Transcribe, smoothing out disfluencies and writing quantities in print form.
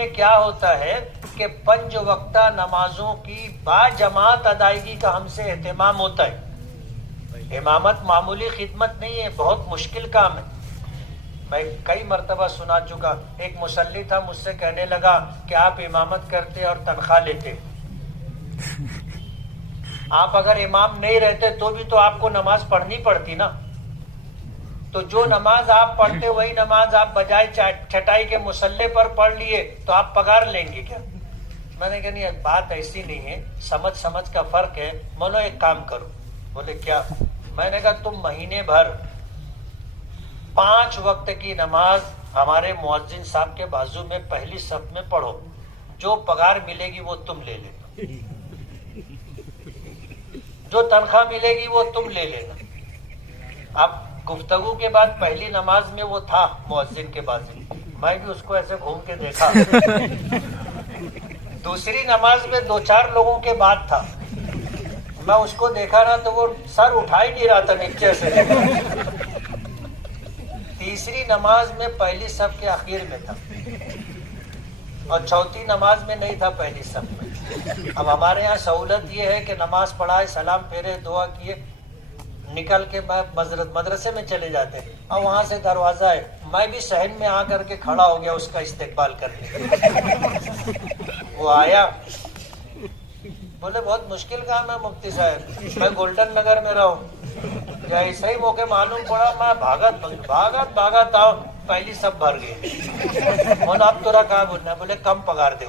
میں کیا ہوتا ہے کہ 5 وقتہ نمازوں کی با جماعت ادائیگی کا ہم سے اہتمام ہوتا ہے. امامت معمولی خدمت نہیں ہے، بہت مشکل کام ہے. میں کئی مرتبہ سنا چکا، ایک مصلی تھا مجھ سے کہنے لگا کہ آپ امامت کرتے اور تنخواہ لیتے، آپ اگر امام نہیں رہتے تو بھی تو آپ کو نماز پڑھنی پڑتی نا، تو جو نماز آپ پڑھتے وہی نماز آپ بجائے چٹائی کے مصلے پر پڑھ لیے تو آپ پگار لیں گے کیا؟ میں نے کہا نہیں، بات ایسی نہیں ہے، سمجھ کا فرق ہے. مولو ایک کام کرو. بولے کیا؟ میں نے کہا تم مہینے بھر 5 وقت کی نماز ہمارے مؤذن صاحب کے بازو میں پہلی صف میں پڑھو، جو پگار ملے گی وہ تم لے لینا، جو تنخواہ ملے گی وہ تم لے لینا. اب گفتگو کے بعد پہلی نماز میں وہ تھا مؤذن کے بازو، میں بھی اس کو ایسے گھوم کے دیکھا. دوسری نماز میں 2-4 لوگوں کے بعد تھا، میں اس کو دیکھا نا تو وہ سر اٹھا ہی نہیں رہا تھا نیچے سے. تیسری نماز میں پہلی صف کے آخر میں تھا اور چوتھی نماز میں نہیں تھا پہلی صف میں. اب ہمارے یہاں سہولت یہ ہے کہ نماز پڑھائے، سلام پھیرے، دعا کیے، نکل کے مدرسے میں چلے جاتے ہیں. اور وہاں سے دروازہ ہے، میں بھی صحن میں آ کر کے کھڑا ہو گیا اس کا استقبال کرنے. وہ آیا، بولے بہت مشکل کام ہے مفتی صاحب، میں گولڈن نگر میں رہوں، ایسا ہی موقع معلوم پڑا، میں بھاگت آؤ، پہلی سب بھر گئی. بولا اب تو رکھا بولنا، بولے کم پگار دے.